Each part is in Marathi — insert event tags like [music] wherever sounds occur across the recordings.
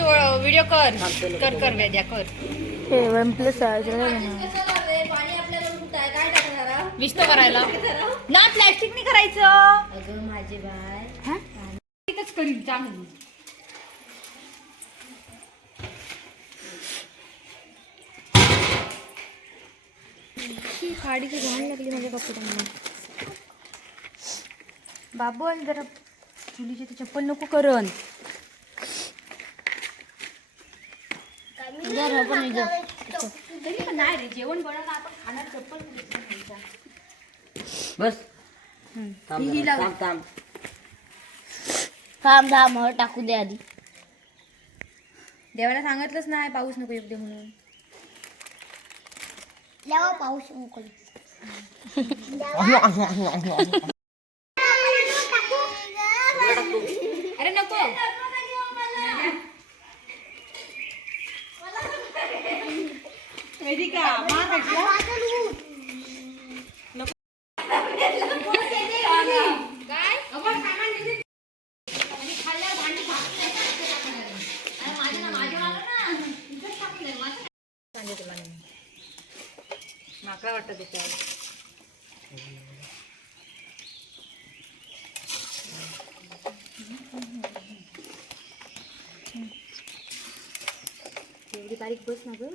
व्हिडिओ कर. कर कर वेद्या कर. हे वन प्लस विस्त करायला. ना प्लॅस्टिक नाही करायचं. अगं माझे बाय करील चांगली घाण लागली माझ्या कपड्यांना. बाबू आणि जरा चुलीची ते चप्पल नको करण. नाही रे जेवण बनवलं आपण खाणार चप्पल? बस. थांब थांब थांब थांब थांब टाकू दे आधी. देवाला सांगितलंच नाही पाऊस नको येऊ दे म्हणून. लावा पाऊस मोकल अरे नको. माकडा वाटत त्याच्यावर एवढी बारीक बस ना ग.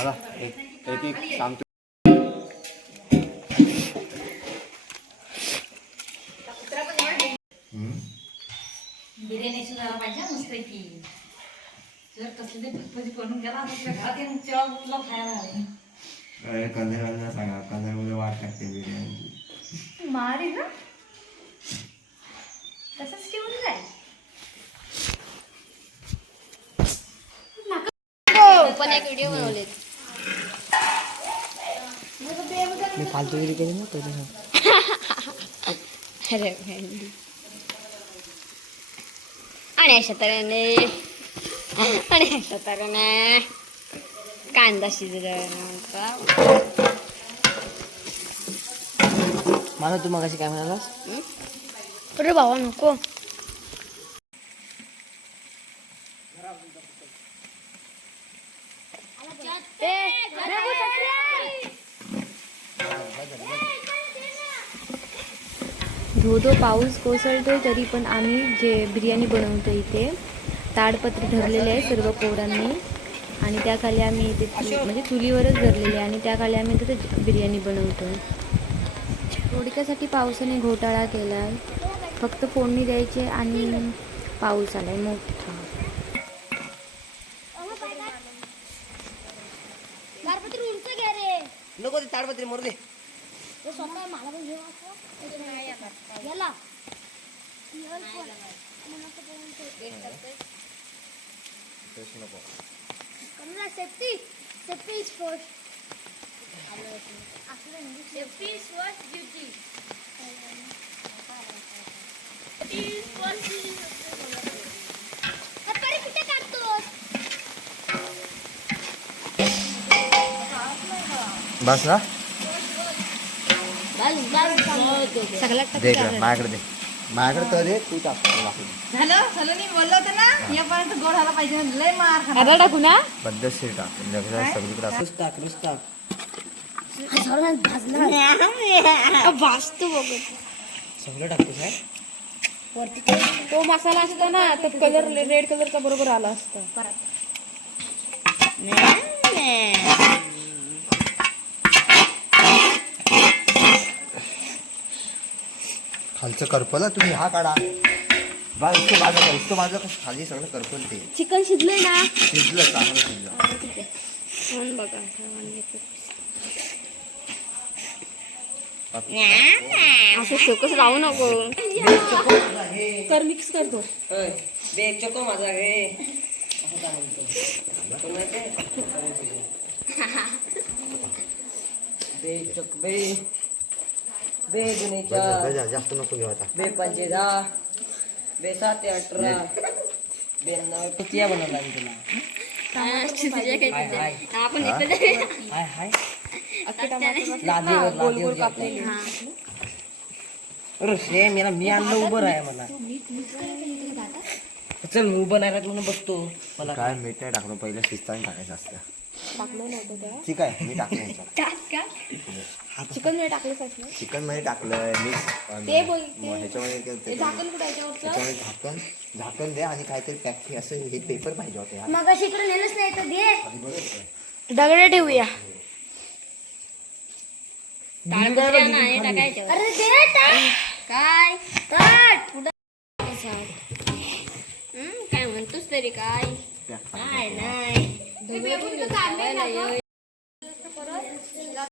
मला एक एक सांगतो. बिर्याणीची जरा पाहिजे मस्त की जर कसले ते फटफटी बनून गेला आपल्या घरात येऊन तेव्हा तुला खायला आले अरे कलरला सांगा कलरमध्ये वाट टाकते बिर्याणी मारे ना. तसंच ठेवून जाय पण एक व्हिडिओ बनवले मी फालतूगिरी केली ना तुझ्या अरे भेंडी आणि अशा तऱ्हेने आणि अशा तऱ्हेने कांदा शिजल्यानंतर मला तू मगाशी काय म्हणालास अरे बाबा नको धो धो पाऊस कोसळतोय तरी पण आम्ही जे बिर्याणी बनवतो इथे ताडपत्री धरलेले आहे सर्व पोरांनी. आणि त्याखाली आम्ही इथे म्हणजे चुलीवरच धरलेले आहे आणि त्याखाली आम्ही तिथे बिर्याणी बनवतो थोडक्यासाठी पावसाने घोटाळा केला फक्त फोडणी द्यायची आणि पाऊस आलाय मोठा. नको ते ताडपत्री मोर दे ते स्वतः मला पण घेऊन असतो याला. सेफ्टी. सेफ्टी इज फर्स्ट बस ना. सगळ्यात दे इकडे माझ्याकडे दे. माझ्याकडे तर दे तू टाक. बाकी झालं झालं नाही बोललं होतं ना यापर्यंत गोड झाला पाहिजे लय मार खाणार. आता टाकू ना? पद्धतशीर टाक. सगळीकडे असं. टाक रुस टाक. भासतो बघ. सगळं काय? तो मसाला असता ना तर कलर रेड कलरचा बरोबर आला असता. खालचं करपला तुम्ही हा काढा. बा इसको माझं कर इसको माझं कसं खाली सगळं करपल ते. चिकन शिजलंय ना? शिजलं चांगलं शिजलं. बघा. असं शोकस लावू नको. कर मिक्स करतो बे चको माझा असं काय म्हणतो कोण माहिती बे चक बे. बे बस, जास्त नको घेऊ आता. बे पंचे दहा बे साते अठरा बे नऊ किती बनवला मी तुला? अरे मी आणलं उभं राहा मला. चल मी उभं नाही राहत म्हणून बसतो. मला काय मीठ नाही टाकलं पहिलं शिस्ताने टाकायचं असतं. टाकलं नव्हतं त्या ठीक आहे मी टाकलं [laughs] चिकनमध्ये टाकलं चिकनमध्ये टाकलं मीठ ते बोल, मग ह्याच्यामध्ये ते- झाकण कुठं झाकण झाकण दे आणि काहीतरी पॅक असं हे पेपर पाहिजे होते यार. मग इकडे नेलंच नाही तर दे. दगड ठेवूया. अरे दे टाक. काय? कट पुढं हं, काय म्हणतोस तरी काय? काय नाही.